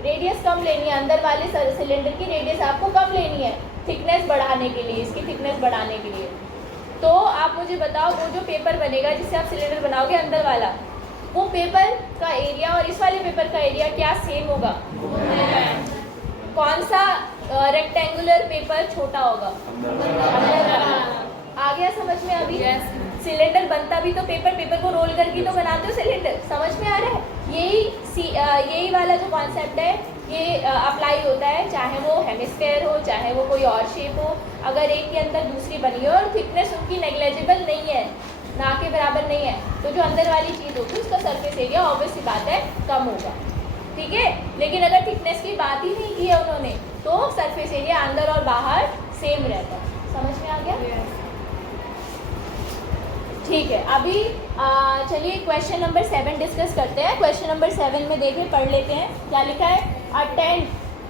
Radius कम लेनी है, अंदर वाले सिलेंडर की रेडियस आपको कम लेनी है थिकनेस बढ़ाने के लिए, इसकी थिकनेस बढ़ाने के लिए। तो आप मुझे बताओ वो जो पेपर बनेगा जिससे आप सिलेंडर बनाओगे अंदर वाला, वो पेपर का एरिया और इस वाले पेपर का एरिया क्या सेम होगा? कौन सा रेक्टेंगुलर पेपर छोटा होगा? आ गया समझ में अभी? सिलेंडर बनता भी तो पेपर को रोल करके तो बनाते हो सिलेंडर, समझ में आ रहा है? यही वाला जो कॉन्सेप्ट है ये अप्लाई होता है, चाहे वो हेमिस्फेयर हो चाहे वो कोई और शेप हो। अगर एक के अंदर दूसरी बनी हो और थिकनेस उनकी नेग्लेजिबल नहीं है, ना के बराबर नहीं है, तो जो अंदर वाली चीज़ होगी उसका सरफेस एरिया ऑब्वियस सी बात है कम होगा, ठीक है। लेकिन अगर थिकनेस की बात ही नहीं की है उन्होंने तो सरफेस एरिया अंदर और बाहर सेम रहता है। समझ में आ गया? ठीक है, अभी चलिए क्वेश्चन नंबर 7 डिस्कस करते हैं। क्वेश्चन नंबर 7 में देखें, पढ़ लेते हैं क्या लिखा है। अ टेंट,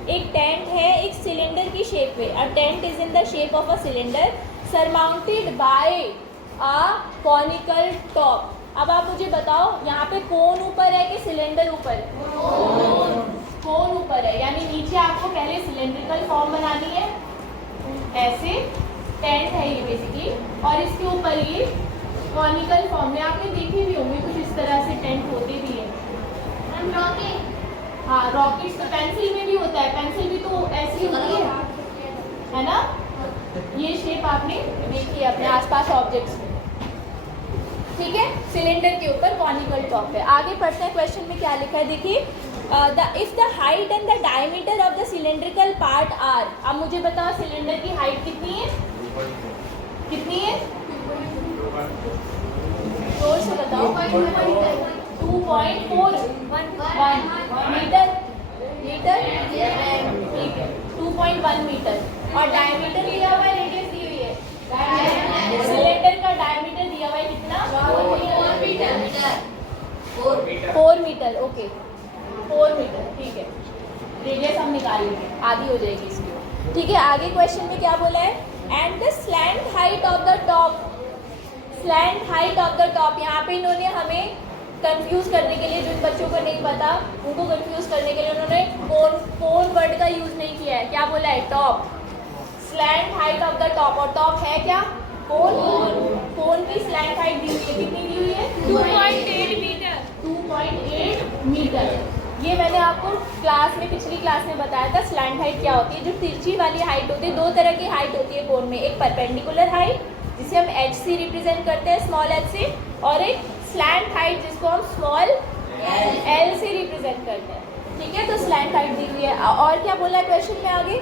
एक टेंट है एक सिलेंडर की शेप में। A tent is in the shape of a cylinder surmounted by a conical top. अब आप मुझे बताओ यहाँ पे कोन ऊपर है कि सिलेंडर ऊपर है? कोन ऊपर है, यानी नीचे आपको पहले सिलेंड्रिकल फॉर्म बनानी है, ऐसे टेंट है ये बेसिकली, और इसके ऊपर ये कॉनिकल फॉर्म में आपने देखी भी होंगी कुछ इस तरह से टेंट होते भी है। हाँ, रॉकेट्स तो पेंसिल में भी होता है, पेंसिल भी तो ऐसी होती है ना? ये शेप आपने देखी है अपने आसपास ऑब्जेक्ट्स में, ठीक है। सिलेंडर के ऊपर कॉनिकल टॉप है। आगे पढ़ते हैं, क्वेश्चन में क्या लिखा है देखिए। If the height and the diameter of the cylindrical part are. अब मुझे बताओ सिलेंडर की हाइट कितनी है? कितनी है? जोर से बताओ। 2.41 मीटर, ठीक है, 2.1 मीटर। और डायमीटर दिया हुआ है, रेडियस दी हुई है, सिलेंडर का डायमीटर दिया हुआ है कितना? 4 मीटर, ओके 4 मीटर, ठीक है। रेडियस हम निकाल लेंगे, आधी हो जाएगी इसकी, ठीक है। आगे क्वेश्चन में क्या बोला है? And the slant height of the top. Slant height of the top, यहाँ पे इन्होंने हमें कंफ्यूज करने के लिए, जिन बच्चों को नहीं पता उनको कंफ्यूज करने के लिए उन्होंने कोन वर्ड का यूज नहीं किया है। क्या बोला है? Top. Slant height of the top, और टॉप है क्या? कोन। कोन की स्लैंट हाइट दी हुई है, कितनी दी हुई है? 2.8 मीटर। 2.8 मीटर। ये मैंने आपको क्लास में, पिछली क्लास में बताया था स्लैंट हाइट क्या होती है। जो तिरछी वाली हाइट होती है, दो तरह की हाइट होती है कोन में, एक परपेंडिकुलर हाइट जिसे हम एच से रिप्रेजेंट करते हैं, स्मॉल एच से, और एक स्लैंट हाइट जिसको हम स्मॉल एल से रिप्रेजेंट करते हैं, ठीक है। तो स्लैंट हाइट दी हुई है। और क्या बोला है क्वेश्चन में आगे?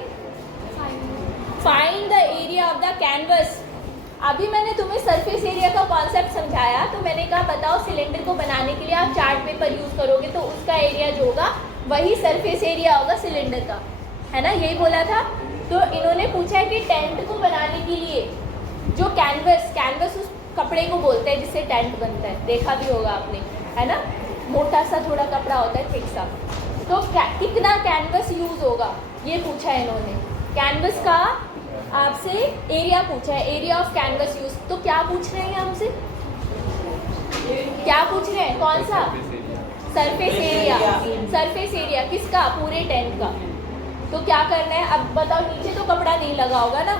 Find the area of the canvas. अभी मैंने तुम्हें सरफेस एरिया का कॉन्सेप्ट समझाया, तो मैंने कहा बताओ सिलेंडर को बनाने के लिए आप चार्ट पेपर यूज करोगे तो उसका एरिया जो होगा वही सरफेस एरिया होगा सिलेंडर का, है ना? यही बोला था। तो इन्होंने पूछा है कि टेंट को बनाने के लिए जो कैनवस उस कपड़े को बोलते हैं जिससे टेंट बनता है, देखा भी होगा आपने, है ना? मोटा सा थोड़ा कपड़ा होता है, थिक सा। तो कितना कैनवस यूज होगा ये पूछा है इन्होंने। कैनवस का आपसे एरिया पूछा है, एरिया ऑफ कैनवस यूज। तो क्या पूछ रहे हैं हमसे? क्या पूछ रहे हैं? कौन सा? Surface area. सरफेस एरिया किसका? पूरे टेंट का। तो क्या करना है अब बताओ, नीचे तो कपड़ा नहीं लगा होगा ना,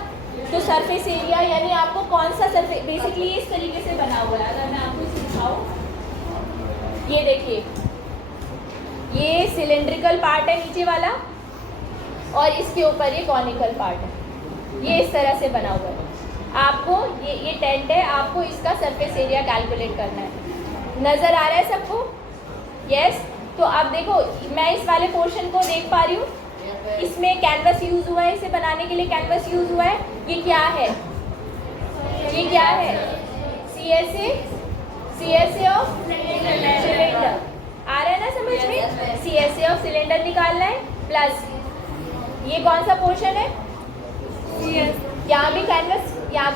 तो सरफेस एरिया यानी आपको कौन सा सरफेस, बेसिकली इस तरीके से बना हुआ है। अगर मैं आपको सिखाऊं, ये देखिए, ये सिलेंड्रिकल पार्ट है नीचे वाला, और इसके ऊपर ये कॉनिकल पार्ट है, ये इस तरह से बना हुआ है। आपको ये टेंट है, आपको इसका सरफेस एरिया कैलकुलेट करना है। नज़र आ रहा है सबको? यस। तो अब देखो, मैं इस वाले पोर्शन को देख पा रही हूँ, इसमें कैनवस यूज हुआ है, इसे बनाने के लिए कैनवस यूज हुआ है। ये क्या है? ये क्या है? CSA of cylinder. आ रहा है ना समझ में? CSA ऑफ सिलेंडर निकालना है, प्लस ये कौन सा पोर्शन है? यहाँ भी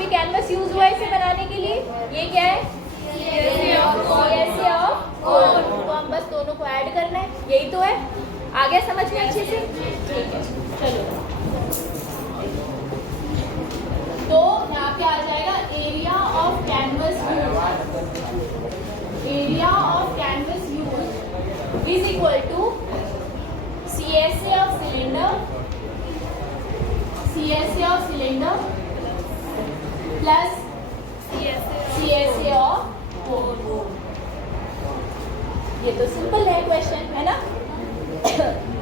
कैनवस यूज हुआ है इसे बनाने के लिए। ये क्या है? CSA of cone. तो हम बस दोनों को ऐड करना है, यही तो है। आ गया समझ में अच्छे से? ठीक है, चलो। तो यहाँ पे आ जाएगा area of canvas use. Area of canvas use is equal to CSA of cylinder plus CSA of cone. ये तो सिंपल है क्वेश्चन, है ना?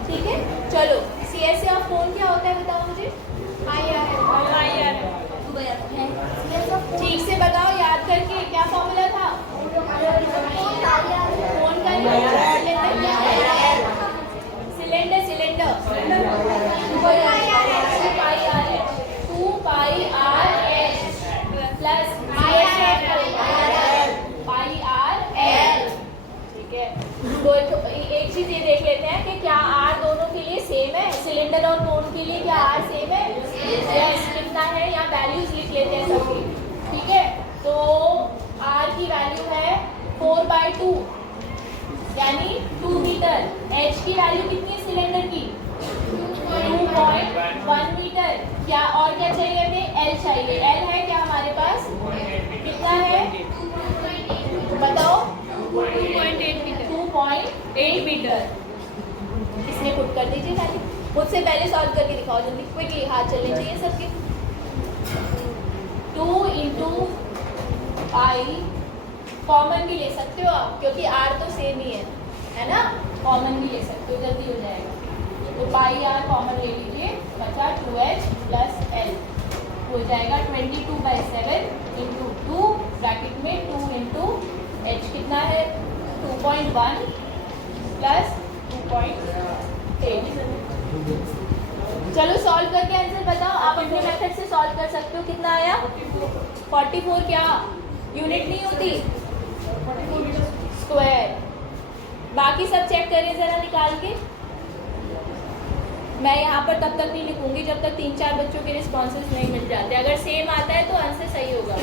ठीक है, चलो CSA of cone क्या होता है बताओ मुझे? IR। ठीक से बताओ याद करके, क्या फॉर्मूला था? कौन का सिलेंडर 2πRH प्लस πRL। ठीक है, तो एक चीज ये देख लेते हैं कि क्या R दोनों के लिए सेम है, सिलेंडर और कोन के लिए क्या R सेम है? यस। कितना है, यहाँ वैल्यूज लिख लेते हैं सबकी। ठीक है, तो R की वैल्यू है 4/2 यानी 2 मीटर। H की वैल्यू कितनी है सिलेंडर की? 2.1 मीटर। क्या और क्या चाहिए हमें? L चाहिए। L है क्या हमारे पास? कितना है बताओ? 2.8 मीटर। इसमें पुट कर दीजिए खाली, मुझसे पहले सॉल्व करके दिखाओ जल्दी, क्विकली, हाथ चलने चाहिए सबके। 2 × पाई, कॉमन भी ले सकते हो आप क्योंकि R तो सेम ही है ना? कॉमन भी ले सकते हो, जल्दी हो जाएगा। तो पाई R कॉमन ले लीजिए, बचा 2H प्लस L हो जाएगा 22/7 × 2 ब्रैकेट में 2 × H कितना है? 2.1 प्लस 2.8। चलो सॉल्व करके आंसर बताओ। आप अपने मेथड से सॉल्व कर सकते हो। कितना आया? 44 क्या यूनिट नहीं होती? स्क्वायर। बाकी सब चेक करें जरा निकाल के। मैं यहाँ पर तब तक नहीं लिखूंगी जब तक 3-4 बच्चों के रिस्पॉन्सेस नहीं मिल जाते। अगर सेम आता है तो आंसर सही होगा।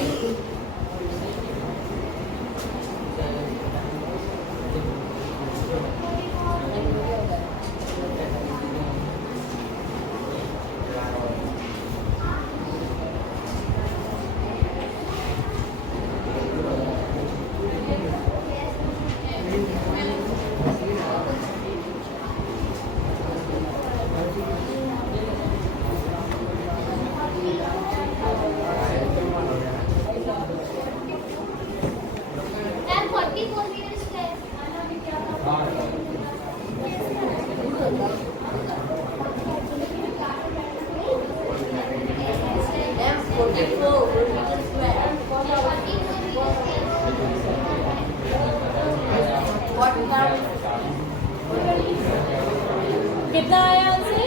कितना आया आंसर?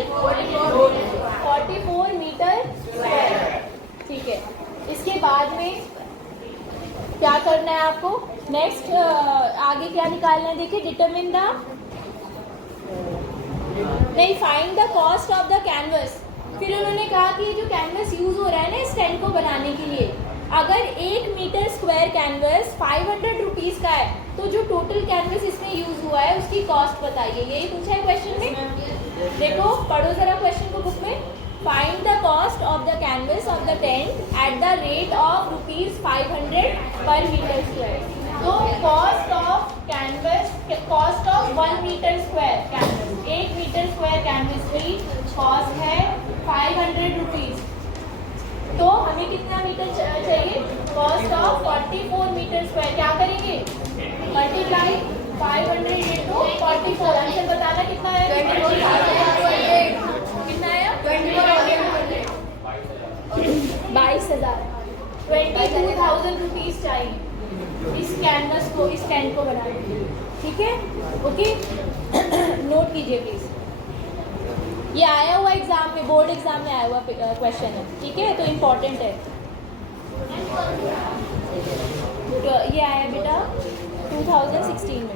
44 metre square. ठीक है, इसके बाद में क्या करना है आपको? नेक्स्ट आगे क्या निकालना है? देखिए, डिटरमिन द नहीं, find the cost of the canvas. फिर उन्होंने कहा कि जो कैनवस यूज हो रहा है ना स्टैंड को बनाने के लिए, अगर 1 मीटर स्क्वायर कैनवस 500 रुपीज़ का है तो जो टोटल कैनवस इसमें यूज हुआ है उसकी कॉस्ट बताइए। यही पूछा है क्वेश्चन में। देखो, पढ़ो जरा क्वेश्चन को बुक में। Find the cost of the canvas of the tent at the rate of ₹500 पर मीटर स्क्वायर। तो cost of canvas, cost of 1 metre square canvas, 1 metre square canvas की कॉस्ट है 500 रुपीज़। तो हमें कितना मीटर चाहिए? Cost of 44 metre square. क्या करेंगे? मल्टीप्लाई 500 × 44। आंसर बताना कितना है? 22,000। कितना आया? 22,000। 22,000 रुपीज़ चाहिए इस कैनवस को, इस टेंट को बनाने के लिए। ठीक है, ओके। नोट कीजिए प्लीज। ये आया हुआ एग्जाम में, बोर्ड एग्जाम में आया हुआ क्वेश्चन है। ठीक है, तो इम्पोर्टेंट है। तो ये आया बेटा 2016 में।